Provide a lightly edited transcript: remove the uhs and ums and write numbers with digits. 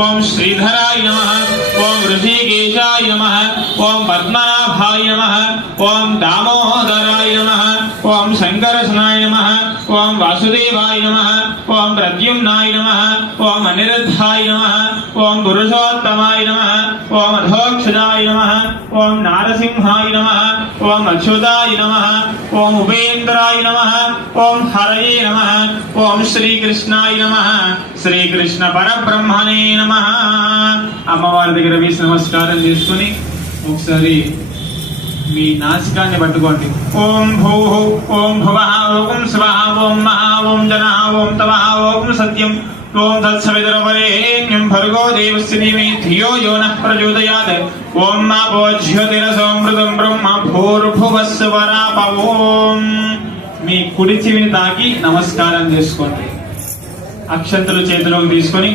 ఓం శ్రీధరాయ నమః ఓం ఋషికేశాయ నమః ఓం పద్మనాభాయ నమః ఓం దామోదరాయ నమః ఓం శంకరస్నాయ నమః ఓం వాసుదేవాయ నమః ఓం ప్రద్యుమ్నాయ నమః ఓం అనిరుద్ధాయ నమః ఓం పురుషోత్తమాయ నమః ఓం అధోక్షజాయ నమః ఓం నారసింహాయ నమః ఓం అచ్యుతాయ నమః ఓం ఉపేంద్రాయ నమః ఓం హరయే నమః ఓం శ్రీకృష్ణాయ నమః శ్రీకృష్ణ పరబ్రహ్మణే నమః. అమ్మవారి దగ్గర వేసి నమస్కారం చేసుకుని ఒకసారి మీ నాసికాన్ని పట్టుకోండి. ఓం భూ ఓం భువః ఓం స్వః ఓం మహా ఓం జనః ఓం తమః ఓం సత్యం ఓం తత్సవితుర్వరేణ్యం భర్గో దేవస్య ధీమహి ధియో యో నః ప్రచోదయాత్. ఓం మాపో జ్యోతిరసోమృతం బ్రహ్మ భూర్భువస్సువరాప. ఓం మీ కుడి చెవిని తాకి నమస్కారం చేసుకోండి. అక్షంతలు చేతిలోకి తీసుకొని